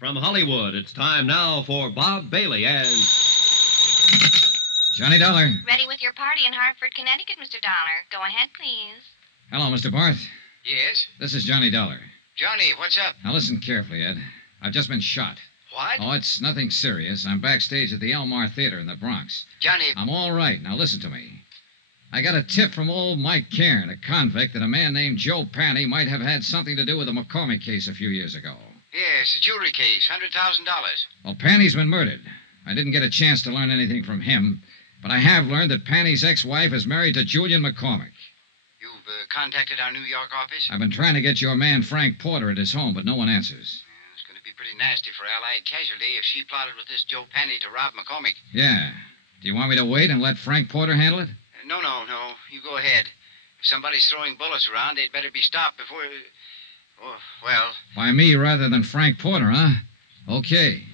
From Hollywood, it's time now for Bob Bailey as Johnny Dollar. Ready with your party in Hartford, Connecticut, Mr. Dollar. Go ahead, please. Hello, Mr. Barth. Yes? This is Johnny Dollar. Johnny, what's up? Now listen carefully, Ed. I've just been shot. What? Oh, it's nothing serious. I'm backstage at the Elmar Theater in the Bronx. Johnny... I'm all right. Now listen to me. I got a tip from old Mike Cairn, a convict, that a man named Joe Panny might have had something to do with the McCormack case a few years ago. Yes, a jewelry case, $100,000. Well, Panny's been murdered. I didn't get a chance to learn anything from him, but I have learned that Panny's ex-wife is married to Julian McCormack. You've contacted our New York office? I've been trying to get your man Frank Porter at his home, but no one answers. It's going to be pretty nasty for Allied Casualty if she plotted with this Joe Panny to rob McCormack. Yeah. Do you want me to wait and let Frank Porter handle it? No. You go ahead. If somebody's throwing bullets around, they'd better be stopped before... Oh, well... By me rather than Frank Porter, huh? Okay.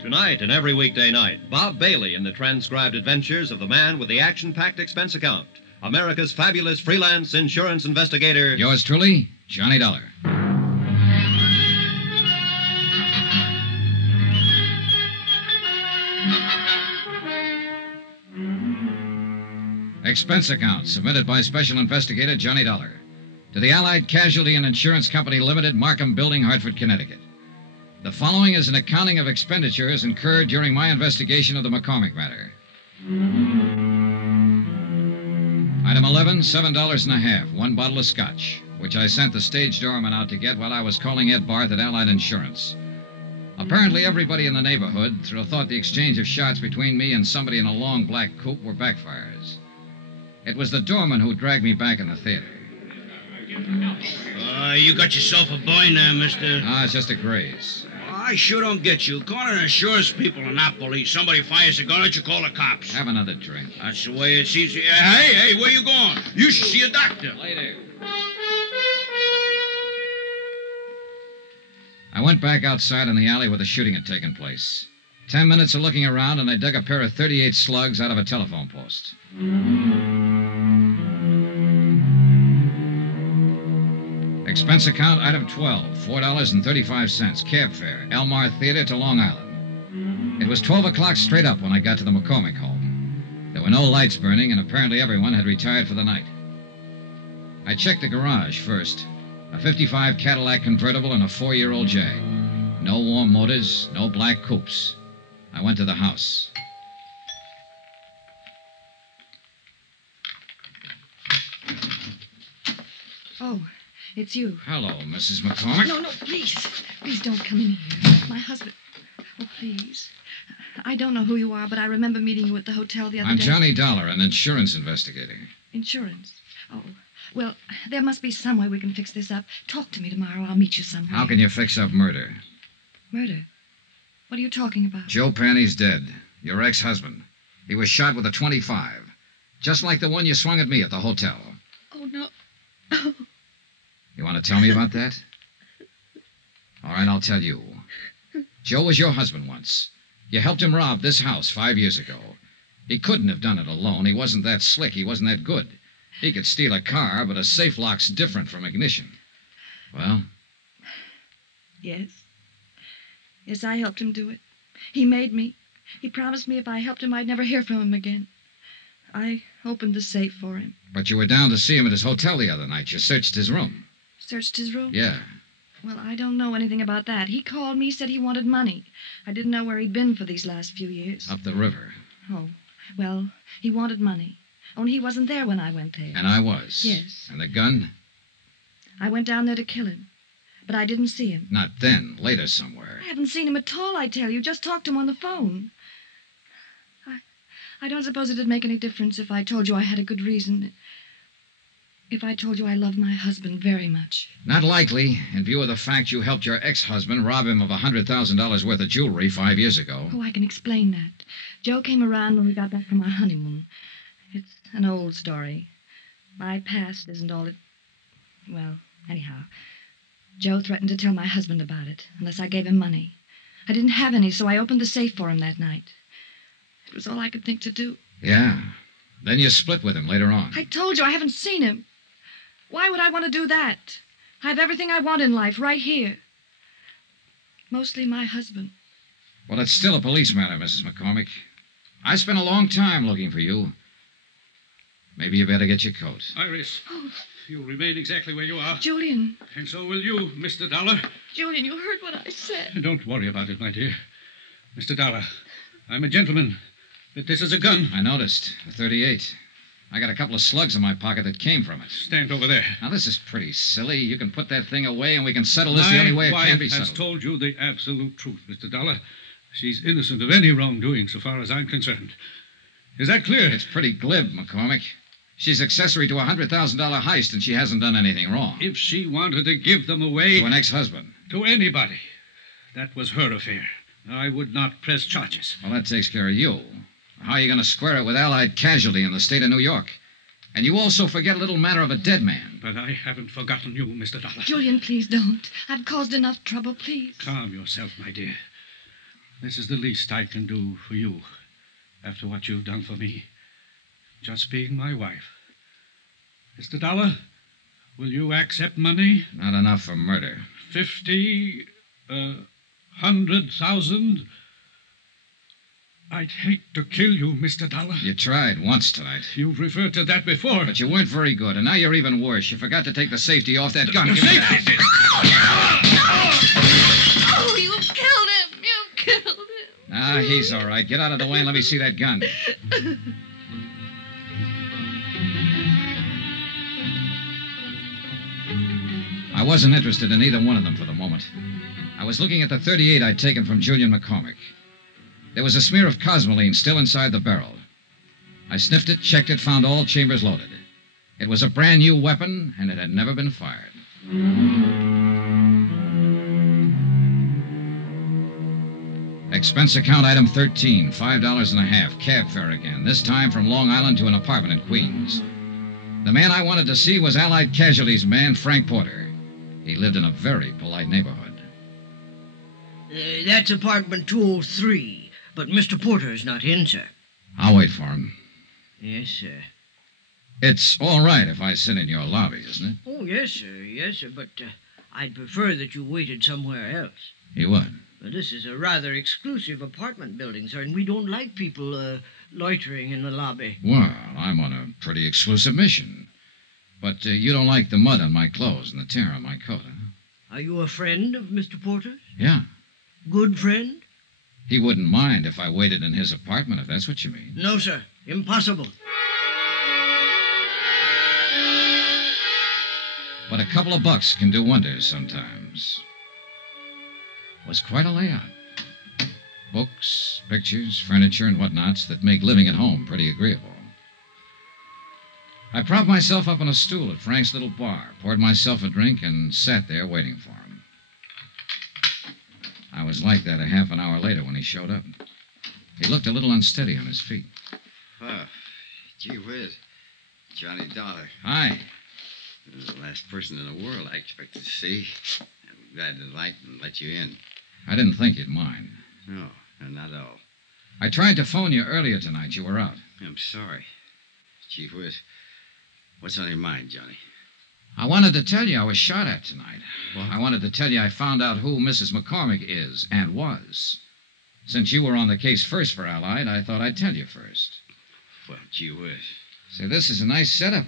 Tonight and every weekday night, Bob Bailey in the transcribed adventures of the man with the action-packed expense account, America's fabulous freelance insurance investigator... Yours truly, Johnny Dollar. Expense account submitted by Special Investigator Johnny Dollar to the Allied Casualty and Insurance Company Limited, Markham Building, Hartford, Connecticut. The following is an accounting of expenditures incurred during my investigation of the McCormack matter. Item 11, $7.50, one bottle of scotch, which I sent the stage doorman out to get while I was calling Ed Barth at Allied Insurance. Apparently, everybody in the neighborhood thought the exchange of shots between me and somebody in a long black coupe were backfires. It was the doorman who dragged me back in the theater. You got yourself a boy now, mister. Ah, it's just a graze. I sure don't get you. Calling insurance people and not police. Somebody fires a gun at you, call the cops. Have another drink. That's the way it seems. Hey, where you going? You should see a doctor. Later. I went back outside in the alley where the shooting had taken place. 10 minutes of looking around, and I dug a pair of .38 slugs out of a telephone post. Expense account, item 12, $4.35, cab fare, Elmar Theater to Long Island. It was 12 o'clock straight up when I got to the McCormack home. There were no lights burning, and apparently everyone had retired for the night. I checked the garage first. A 55 Cadillac convertible and a 4-year-old Jag. No warm motors, no black coupes. I went to the house. Oh, it's you. Hello, Mrs. McCormack. No, please. Please don't come in here. My husband... Oh, please. I don't know who you are, but I remember meeting you at the hotel the other day. I'm Johnny Dollar, an insurance investigator. Insurance? Oh, well, there must be some way we can fix this up. Talk to me tomorrow. I'll meet you somewhere. How can you fix up murder? Murder? What are you talking about? Joe Panny's dead. Your ex-husband. He was shot with a .25. Just like the one you swung at me at the hotel. Oh, no. Oh. You want to tell me about that? All right, I'll tell you. Joe was your husband once. You helped him rob this house 5 years ago. He couldn't have done it alone. He wasn't that slick. He wasn't that good. He could steal a car, but a safe lock's different from ignition. Well? Yes. Yes, I helped him do it. He made me. He promised me if I helped him, I'd never hear from him again. I opened the safe for him. But you were down to see him at his hotel the other night. You searched his room. Searched his room? Yeah. Well, I don't know anything about that. He called me, said he wanted money. I didn't know where he'd been for these last few years. Up the river. Oh, well, he wanted money. Only he wasn't there when I went there. And I was? Yes. And the gun? I went down there to kill him. But I didn't see him. Not then. Later somewhere. I haven't seen him at all, I tell you. Just talked to him on the phone. I don't suppose it'd make any difference if I told you I had a good reason. If I told you I love my husband very much. Not likely, in view of the fact you helped your ex-husband rob him of $100,000 worth of jewelry 5 years ago. Oh, I can explain that. Joe came around when we got back from our honeymoon. It's an old story. My past isn't all it... Well, anyhow, Joe threatened to tell my husband about it, unless I gave him money. I didn't have any, so I opened the safe for him that night. It was all I could think to do. Yeah. Then you split with him later on. I told you I haven't seen him. Why would I want to do that? I have everything I want in life right here. Mostly my husband. Well, it's still a police matter, Mrs. McCormack. I spent a long time looking for you. Maybe you better get your coat. Iris, you'll remain exactly where you are. Julian. And so will you, Mr. Dollar. Julian, you heard what I said. Don't worry about it, my dear. Mr. Dollar, I'm a gentleman. But this is a gun. I noticed. A .38. I got a couple of slugs in my pocket that came from it. Stand over there. Now, this is pretty silly. You can put that thing away and we can settle this the only way it can be My wife has settled. told you the absolute truth, Mr. Dollar. She's innocent of any wrongdoing so far as I'm concerned. Is that clear? It's pretty glib, McCormack. She's accessory to a $100,000 heist and she hasn't done anything wrong. If she wanted to give them away... To an ex-husband. To anybody. That was her affair. I would not press charges. Well, that takes care of you. How are you going to square it with Allied casualty in the state of New York? And you also forget a little matter of a dead man. But I haven't forgotten you, Mr. Dollar. Julian, please don't. I've caused enough trouble, please. Calm yourself, my dear. This is the least I can do for you after what you've done for me. Just being my wife. Mr. Dollar, will you accept money? Not enough for murder. 50, 100,000. I'd hate to kill you, Mr. Dollar. You tried once tonight. You've referred to that before. But you weren't very good, and now you're even worse. You forgot to take the safety off that gun. The Give me safety! that. Oh, you killed him. You killed him. Ah, he's all right. Get out of the way and let me see that gun. I wasn't interested in either one of them for the moment. I was looking at the .38 I'd taken from Julian McCormack. There was a smear of cosmoline still inside the barrel. I sniffed it, checked it, found all chambers loaded. It was a brand new weapon, and it had never been fired. Expense account item 13, $5.50, cab fare again, this time from Long Island to an apartment in Queens. The man I wanted to see was Allied Casualties man Frank Porter. He lived in a very polite neighborhood. That's apartment 203. But Mr. Porter's not in, sir. I'll wait for him. Yes, sir. It's all right if I sit in your lobby, isn't it? Oh, yes, sir. Yes, sir. But I'd prefer that you waited somewhere else. You would? This is a rather exclusive apartment building, sir, and we don't like people loitering in the lobby. Well, I'm on a pretty exclusive mission. But you don't like the mud on my clothes and the tear on my coat, huh? Are you a friend of Mr. Porter's? Yeah. Good friend? He wouldn't mind if I waited in his apartment, if that's what you mean. No, sir. Impossible. But a couple of bucks can do wonders sometimes. It was quite a layout. Books, pictures, furniture, and whatnots that make living at home pretty agreeable. I propped myself up on a stool at Frank's little bar, poured myself a drink, and sat there waiting for him. I was like that a half an hour later when he showed up. He looked a little unsteady on his feet. Oh, gee whiz. Johnny Dollar. Hi. You're the last person in the world I expected to see. I'm glad to light and let you in. I didn't think you'd mind. No, not at all. I tried to phone you earlier tonight. You were out. I'm sorry. Gee whiz. What's on your mind, Johnny? I wanted to tell you I was shot at tonight. Well, I wanted to tell you I found out who Mrs. McCormack is and was. Since you were on the case first for Allied, I thought I'd tell you first. Well, gee whiz. See, this is a nice setup.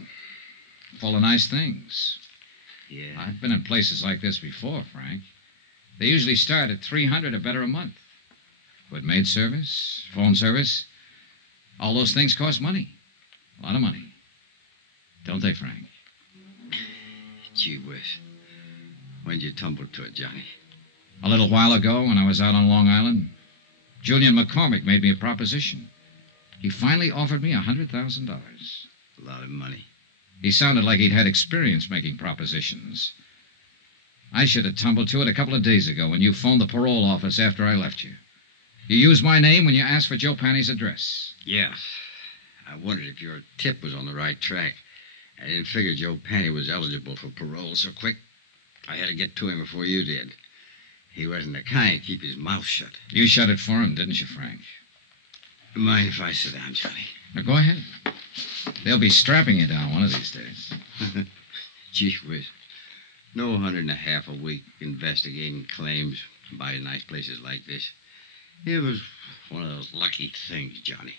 Full of nice things. Yeah. I've been in places like this before, Frank. They usually start at $300 or better a month. With maid service, phone service, all those things cost money. A lot of money. Don't they, Frank? Gee whiz. When'd you tumble to it, Johnny? A little while ago, when I was out on Long Island, Julian McCormack made me a proposition. He finally offered me $100,000. A lot of money. He sounded like he'd had experience making propositions. I should have tumbled to it a couple of days ago when you phoned the parole office after I left you. You used my name when you asked for Joe Panny's address. Yeah. I wondered if your tip was on the right track. I didn't figure Joe Panny was eligible for parole so quick. I had to get to him before you did. He wasn't the kind to keep his mouth shut. You shut it for him, didn't you, Frank? Mind if I sit down, Johnny? Now, go ahead. They'll be strapping you down one of these days. Gee whiz. No 150 a week investigating claims by nice places like this. It was one of those lucky things, Johnny.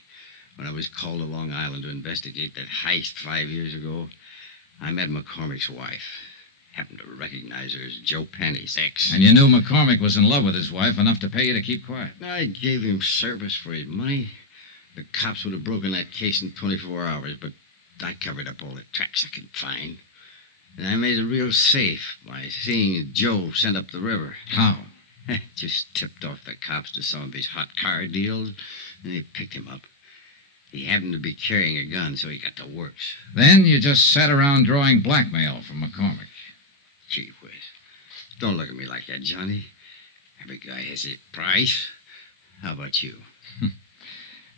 When I was called to Long Island to investigate that heist 5 years ago, I met McCormack's wife. Happened to recognize her as Joe Penny's ex. And you knew McCormack was in love with his wife enough to pay you to keep quiet. I gave him service for his money. The cops would have broken that case in 24 hours, but I covered up all the tracks I could find. And I made it real safe by seeing Joe send up the river. How? Just tipped off the cops to some of his hot car deals, and they picked him up. He happened to be carrying a gun, so he got the works. Then you just sat around drawing blackmail from McCormack. Gee whiz. Don't look at me like that, Johnny. Every guy has his price. How about you?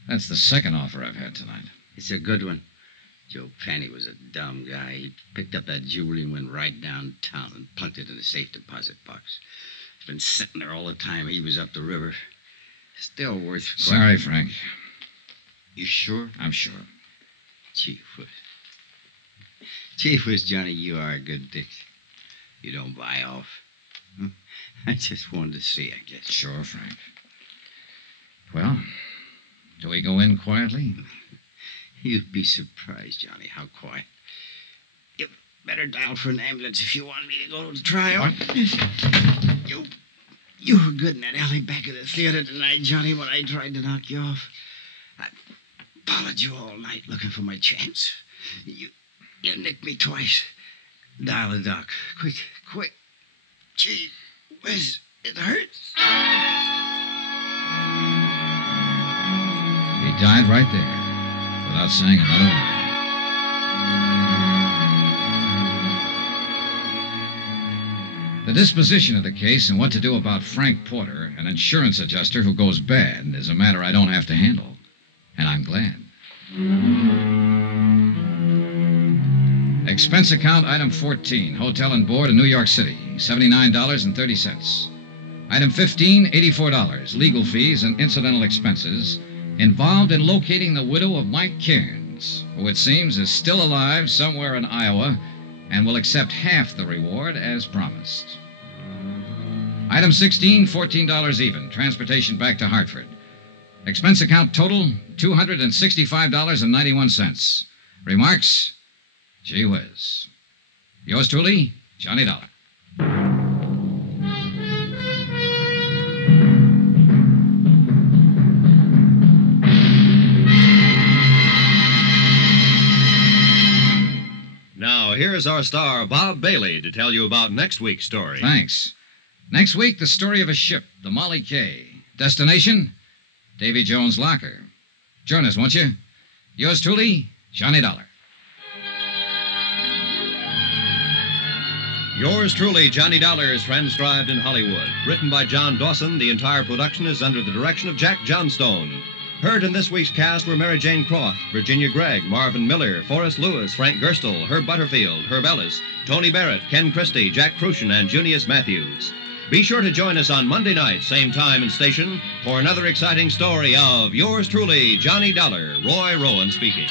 That's the second offer I've had tonight. It's a good one. Joe Penny was a dumb guy. He picked up that jewelry and went right downtown and plunked it in the safe deposit box. It's been sitting there all the time he was up the river. Still worth... Sorry, Frank. You sure? I'm sure. Gee whiz. Gee whiz, Johnny, you are a good dick. You don't buy off. I just wanted to see, I guess. Sure, Frank. Well, do we go in quietly? You'd be surprised, Johnny, how quiet. You better dial for an ambulance if you want me to go to the trial. What? You were good in that alley back of the theater tonight, Johnny, when I tried to knock you off. I followed you all night looking for my chance. You nicked me twice. Dial the doc. Quick. Gee whiz, it hurts. He died right there, without saying another word. The disposition of the case and what to do about Frank Porter, an insurance adjuster who goes bad, is a matter I don't have to handle. And I'm glad. Expense account item 14, hotel and board in New York City, $79.30. Item 15, $84, legal fees and incidental expenses involved in locating the widow of Mike Cairns, who it seems is still alive somewhere in Iowa and will accept half the reward as promised. Item 16, $14 even, transportation back to Hartford. Expense account total, $265.91. Remarks? Gee whiz. Yours truly, Johnny Dollar. Now, here's our star, Bob Bailey, to tell you about next week's story. Thanks. Next week, the story of a ship, the Molly K. Destination, Davy Jones' Locker. Join us, won't you? Yours truly, Johnny Dollar. Yours truly, Johnny Dollar, is transcribed in Hollywood. Written by John Dawson, the entire production is under the direction of Jack Johnstone. Heard in this week's cast were Mary Jane Croft, Virginia Gregg, Marvin Miller, Forrest Lewis, Frank Gerstle, Herb Butterfield, Herb Ellis, Tony Barrett, Ken Christie, Jack Crucian, and Junius Matthews. Be sure to join us on Monday night, same time and station, for another exciting story of Yours truly, Johnny Dollar. Roy Rowan speaking.